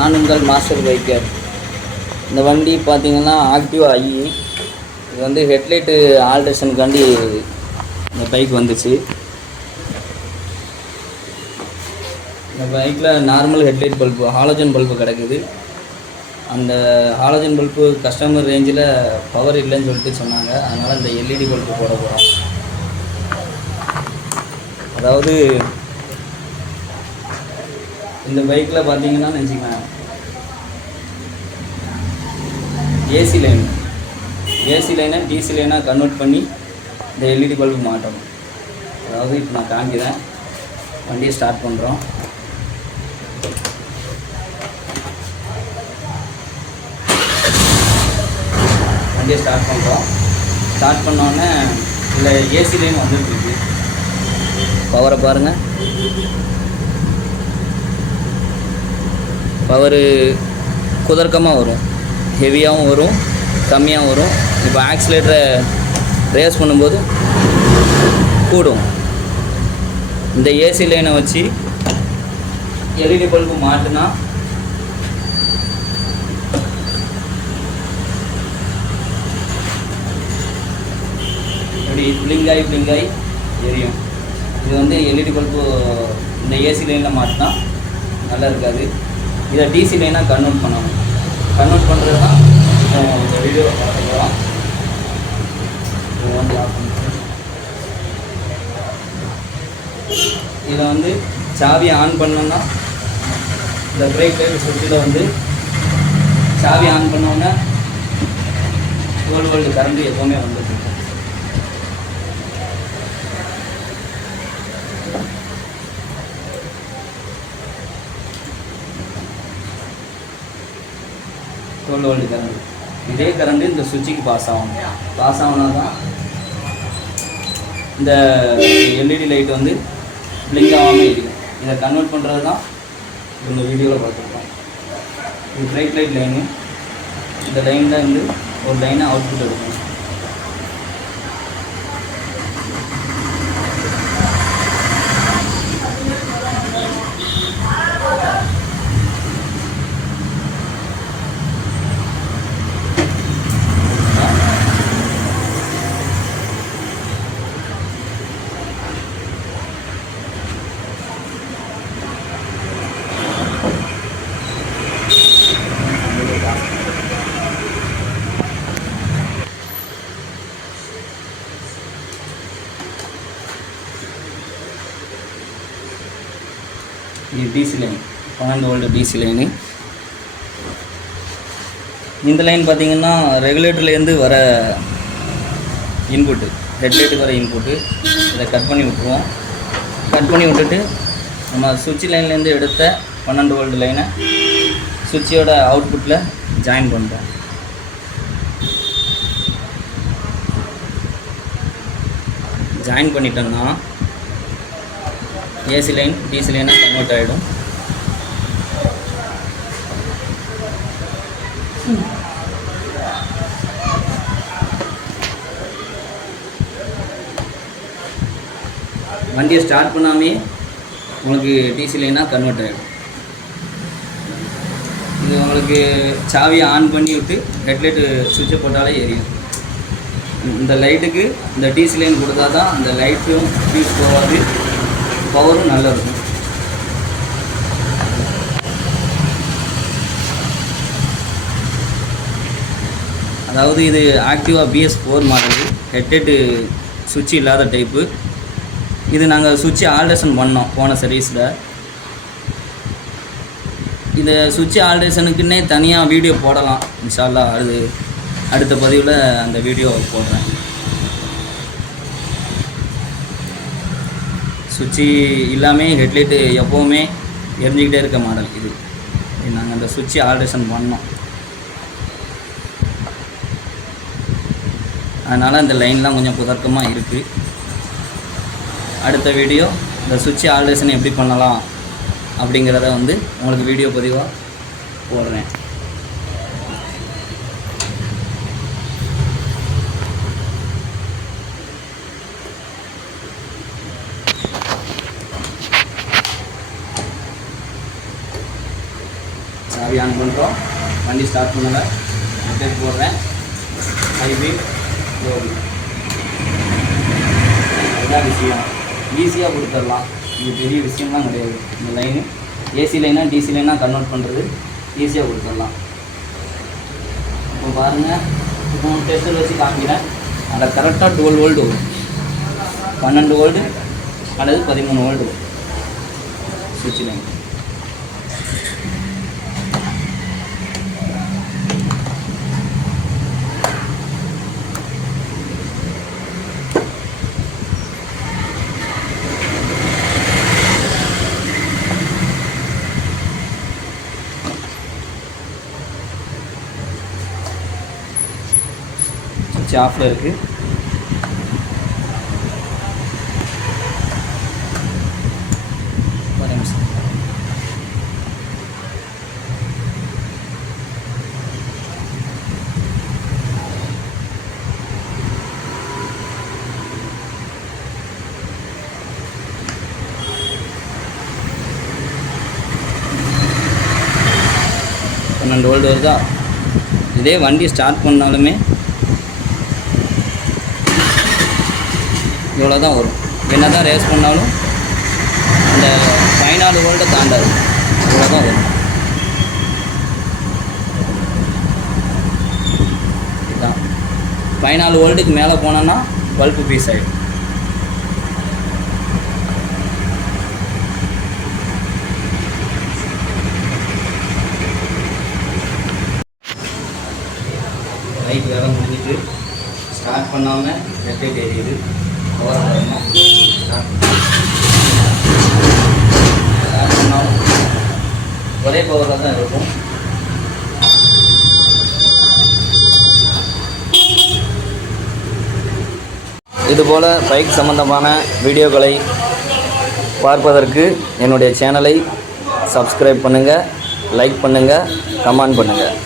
நான் உங்கள் master biker. இந்த வண்டி பார்த்தீங்கன்னா ஆக்டிவா ஐ. இது வந்து ஹெட்லைட்டு ஆல்ட்ரேஷனுக்காண்டி இந்த பைக் வந்துச்சு. இந்த பைக்கில் normal headlight bulb, halogen bulb கிடக்குது. அந்த ஹாலஜன் பல்பு கஸ்டமர் ரேஞ்சில் பவர் இல்லைன்னு சொல்லிட்டு சொன்னாங்க. அதனால் இந்த எல்இடி பல்பு போட போகிறோம். அதாவது இந்த பைக்கில் பார்த்தீங்கன்னா நினச்சிக்கங்க, ஏசி லைனை டிசி லைனாக கன்வெர்ட் பண்ணி இந்த எல்இடி பல்பு மாட்டணும். அதாவது இப்போ நான் காமிக்கிறேன். வண்டியை ஸ்டார்ட் பண்ணுறோம். ஸ்டார்ட் பண்ணோடனே இதில் ஏசி லைன் வந்துட்டுருக்கு. பவரை பாருங்கள். பவரு குதர்க்கமாக வரும், ஹெவியாகவும் வரும், கம்மியாகவும் வரும். இப்போ ஆக்சிலேட்டரை ரேஸ் பண்ணும்போது கூடும். இந்த ஏசி லைனை வச்சு எல்இடி பல்பு மாட்டினா இப்படி பிளிங்காகி எரியும். இது வந்து எல்இடி பல்பு இந்த ஏசி லைனில் மாட்டினா நல்லா இருக்காது. இதை டிசி லைனாக கன்வெர்ட் பண்ணணும். கன்வெர்ட் பண்ணுறது தான் இந்த வீடியோ பார்த்துக்கலாம். இதில் வந்து சாவியை ஆன் பண்ணோன்னா இந்த பிரேக் லைட் சுவிட்சில் வந்து சாவி ஆன் பண்ணோன்னா 12 வோல்ட் கரண்ட் எப்போவுமே வந்துட்டு. கரண்ட் இதே கரண்ட் இந்த சுவிட்சுக்கு பாஸ் ஆகுனா தான் இந்த எல்இடி லைட் வந்து பிளிங்க் ஆகாமல் இருக்கும். இதை கன்வெர்ட் பண்ணுறது தான் இந்த வீடியோவில் பார்த்துருக்கோம். இது பிரைட் லைட் லைனு. இந்த லைனில் வந்து ஒரு லைனை அவுட்புட் எடுக்கணும். இது DC line, 12 volt DC line. இந்த லைன் பார்த்திங்கன்னா ரெகுலேட்டர்லேருந்து வர இன்புட்டு, ஹெட்லைட்டுக்கு வர இன்புட்டு. இதை கட் பண்ணி விட்டுருவோம். கட் பண்ணி விட்டுட்டு நம்ம சுவிட்ச் லைன்லேருந்து எடுத்த 12 வோல்ட் லைனை சுவிட்சோட அவுட்புட்டில் ஜாயின் பண்ணுறோம். ஜாயின் பண்ணிட்டோம்னா ஏசி லைன் டிசி லைனாக கன்வெர்ட் ஆகிடும். வண்டியை ஸ்டார்ட் பண்ணாமே உங்களுக்கு டிசி லைனாக கன்வெர்ட் ஆகிடும். இது உங்களுக்கு சாவியை ஆன் பண்ணி விட்டு ஹெட்லைட்டு சுவிட்சை போட்டாலே எரியும். இந்த லைட்டுக்கு இந்த டிசி லைன் கொடுத்தா தான் அந்த லைட்டும் ஃபியூஸ் போகாது, பவரும் நல்லா இருக்கும். அதாவது இது ஆக்டிவா BS4 மாடல், ஹெட்லைட்டு சுவிட்ச் இல்லாத டைப்பு. இது நாங்கள் சுவிட்சை ஆல்ட்ரேஷன் பண்ணோம் போன சர்வீஸில். இந்த சுவிட்ச் ஆல்ட்ரேஷனுக்குன்னே தனியாக வீடியோ போடலாம் இன்ஷா அல்லாஹ். அது அடுத்த பதிவில் அந்த வீடியோ போடுறேன். சுவிட்சு இல்லாமல் ஹெட்லைட்டு எப்போவுமே எரிஞ்சிக்கிட்டே இருக்க மாடல் இது. நாங்கள் அந்த சுவிட்சு ஆல்ட்ரேஷன் பண்ணோம். அதனால் இந்த லைன்லாம் கொஞ்சம் குதர்க்கமாக இருக்குது. அடுத்த வீடியோ இந்த சுவிட்சு ஆல்ட்ரேஷன் எப்படி பண்ணலாம் அப்படிங்கிறத வந்து உங்களுக்கு வீடியோ பதிவாக போடுறேன். சாவி ஆன் பண்ணுறோம். வண்டி ஸ்டார்ட் பண்ணலை. மெசேஜ் போடுறேன். Highway road. அதுதான் விஷயம். ஈஸியாக கொடுத்துடலாம். இது பெரிய விஷயம்லாம் கிடையாது. இந்த லைனு ஏசி லைனா டிசி லைனா கன்வெர்ட் பண்ணுறது ஈஸியாக கொடுத்துடலாம். இப்போ பாருங்கள், இப்போ டெஸ்டர் வச்சு காமிக்கிறேன். அதில் கரெக்டாக 12 வோல்ட் வரும். 12 வோல்ட்டு அல்லது 13 வோல்ட் வரும் சுவிட்ச் லைன். சுவிட்ச் ஆஃபில் இருக்குது. ஒரு நிமிஷம். பன்னெண்டு வோல்ட் வருதா? இதே வண்டி ஸ்டார்ட் பண்ணாலுமே இவ்வளோ தான் வரும். என்ன தான் ரேஸ் பண்ணாலும் அந்த 14 வோல்ட்டை தாண்டாது. இவ்வளோ தான் வரும். இதுதான் 14 வோல்ட்டுக்கு மேலே போனோன்னா பல்பு பீஸ் ஆகிடும். லைட் வேலை முடிஞ்சிட்டு ஸ்டார்ட் பண்ணாமல் ரெட்லைட் எரியுது. ஸ்டார்ட் பண்ணாலும் ஒரே பவரில் தான் இருக்கும். இதுபோல் பைக் சம்பந்தமான வீடியோக்களை பார்ப்பதற்கு என்னுடைய சேனலை சப்ஸ்கிரைப் பண்ணுங்கள், லைக் பண்ணுங்கள், கமெண்ட் பண்ணுங்கள்.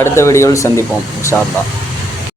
அடுத்த வீடியோவில் சந்திப்போம் இன்ஷா அல்லாஹ்.